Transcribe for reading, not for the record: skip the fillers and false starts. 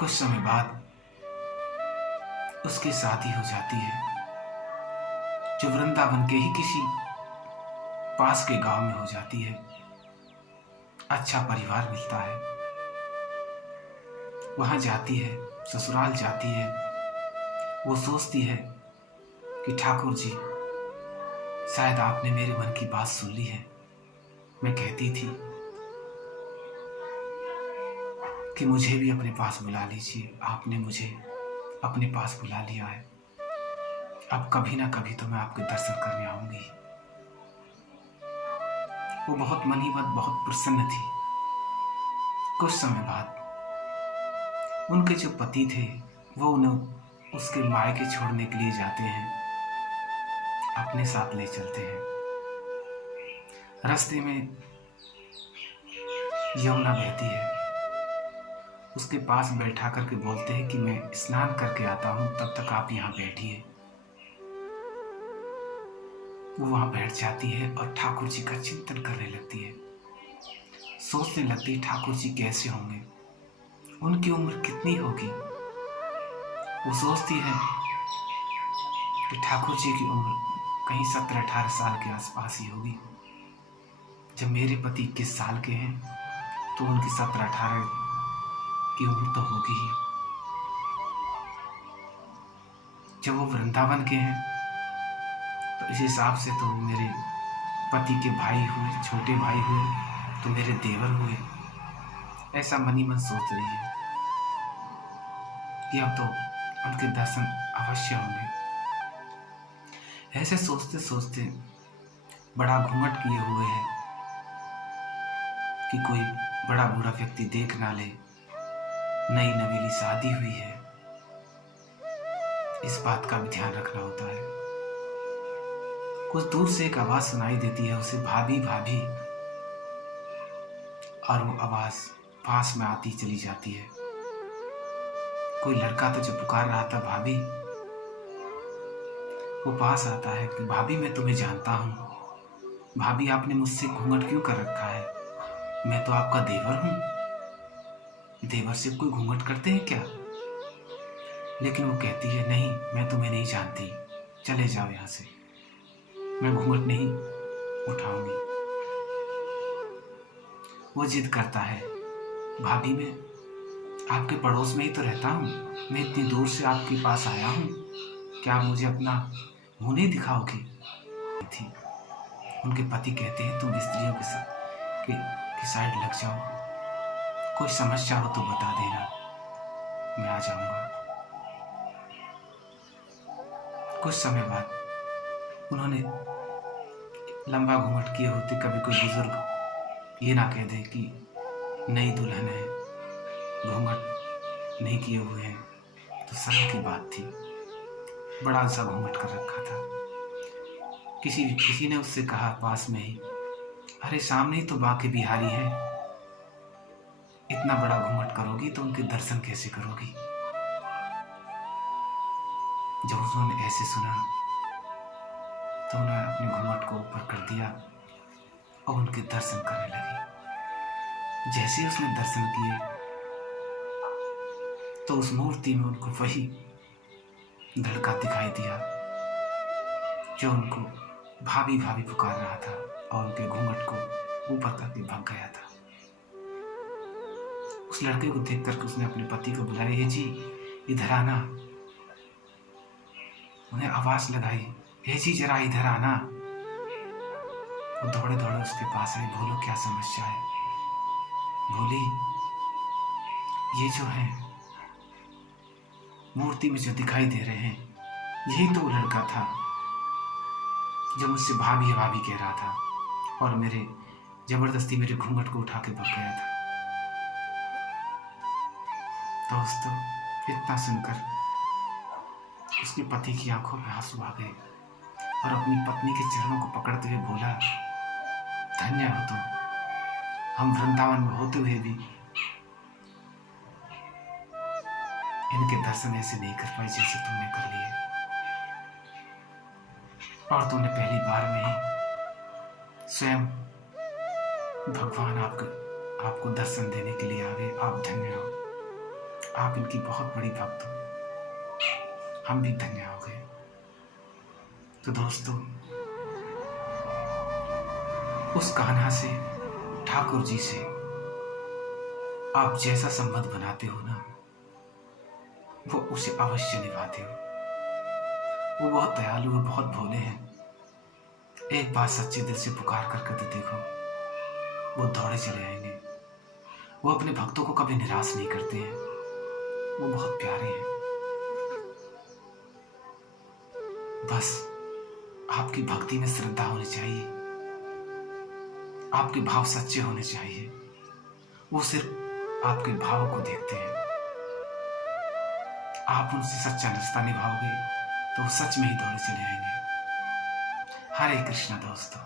कुछ समय बाद उसकी शादी हो जाती है, जो वृंदावन के ही किसी पास के गांव में हो जाती है। अच्छा परिवार मिलता है, वहां जाती है, ससुराल जाती है। वो सोचती है कि ठाकुर जी, शायद आपने मेरे मन की बात सुन ली है। मैं कहती थी कि मुझे भी अपने पास बुला लीजिए, आपने मुझे अपने पास बुला लिया है। अब कभी ना कभी तो मैं आपके दर्शन करने आऊंगी। वो बहुत मन ही मन बहुत प्रसन्न थी। कुछ समय बाद उनके जो पति थे वो उन्हें उसके मायके छोड़ने के लिए जाते हैं, अपने साथ ले चलते हैं। रास्ते में यमुना बहती है, उसके पास बैठा करके बोलते हैं कि मैं स्नान करके आता हूं, तब तक आप यहां बैठिए। वो वहां बैठ जाती है और ठाकुर जी का चिंतन करने लगती है। सोचने लगती है ठाकुर जी कैसे होंगे, उनकी उम्र कितनी होगी। वो सोचती है कि ठाकुर जी की उम्र कहीं 17-18 साल के आसपास ही होगी। जब मेरे पति 21 साल के हैं तो उनकी 17-18 की उम्र तो होगी ही। जब वो वृंदावन के हैं तो इस हिसाब से तो मेरे पति के भाई हुए, छोटे भाई हुए तो मेरे देवर हुए। ऐसा मन ही मन सोच रही है कि अब तो उनके दर्शन अवश्य होंगे। ऐसे सोचते सोचते बड़ा घूंघट किए हुए है कि कोई बड़ा बूढ़ा व्यक्ति देख ना ले, नई नवेली शादी हुई है, इस बात का भी ध्यान रखना होता है। कुछ दूर से एक आवाज सुनाई देती है उसे, भाभी भाभी, और वो आवाज पास में आती चली जाती है। कोई लड़का था जो पुकार रहा था भाभी। वो पास आता है कि भाभी मैं तुम्हें जानता हूं, भाभी आपने मुझसे घूंघट क्यों कर रखा है, मैं तो आपका देवर हूं। देवर से कोई घूंघट करते हैं क्या? लेकिन वो कहती है नहीं, मैं तुम्हें नहीं जानती, चले जाओ यहां से, मैं घूंघट नहीं उठाऊंगी। वो जिद करता है, भाभी मैं आपके पड़ोस में ही तो रहता हूं, मैं इतनी दूर से आपके पास आया हूं, क्या आप मुझे अपना मुंह नहीं दिखाओगी? थी उनके पति कहते हैं तुम स्त्रियों के साइड लग जाओ, कोई समस्या हो तो बता देना, मैं आ जाऊंगा। कुछ समय बाद उन्होंने लंबा घूंघट किए होते, कभी कोई बुजुर्ग ये ना कह दे कि नई दुल्हन है, घूंघट नहीं किए हुए हैं, तो शर्म की बात थी। बड़ा सा घूंघट कर रखा था। किसी ने उससे कहा पास में ही, अरे सामने ही तो बांके बिहारी है, इतना बड़ा घूंघट करोगी तो उनके दर्शन कैसे करोगी? जब उन्होंने ऐसे सुना तो उन्होंने अपने घूंघट को ऊपर कर दिया और उनके दर्शन करने लगी। जैसे उसने दर्शन किए तो उस मूर्ति में उनको वही लड़का दिखाई दिया जो उनको भाभी भाभी पुकार रहा था और उनके घूंघट को ऊपर करके भाग गया था। उस लड़के को देख करके उसने अपने पति को बुलाया, हे जी इधर आना। उन्हें आवाज लगाई, हे जी जरा इधर आना। वो दौड़े दौड़े उसके पास आए, बोलो क्या समस्या है? बोली, ये जो है मूर्ति में जो दिखाई दे रहे हैं, यही तो वो लड़का था जो मुझसे भाभी भाभी कह रहा था और मेरे जबरदस्ती मेरे घूंघट को उठा के भाग गया था। दोस्तों, इतना सुनकर उसके पति की आंखों में आंसू आ गए और अपनी पत्नी के चरणों को पकड़ते हुए बोला, धन्य हो तुम, हम वृंदावन में होते हुए भी इनके दर्शन ऐसे नहीं कर पाए जैसे तुमने कर लिए, और तुमने पहली बार में ही स्वयं भगवान आपको दर्शन देने के लिए आ गए। आप धन्य हो, आप इनकी बहुत बड़ी भक्त हो, हम भी धन्य हो गए। तो दोस्तों, उस कान्हा से, ठाकुर जी से आप जैसा संबंध बनाते हो ना, वो उसे अवश्य निभाते हो। वो बहुत दयालु है, बहुत भोले हैं। एक बार सच्चे दिल से पुकार करके तो देखो, वो दौड़े चले आएंगे। वो अपने भक्तों को कभी निराश नहीं करते हैं। वो बहुत प्यारे हैं। बस आपकी भक्ति में श्रद्धा होनी चाहिए, आपके भाव सच्चे होने चाहिए। वो सिर्फ आपके भाव को देखते हैं। आप उनसे सच्चा रिश्ता निभाओगे तो वो सच में ही दौड़े चले आएंगे। हरे कृष्णा दोस्तों।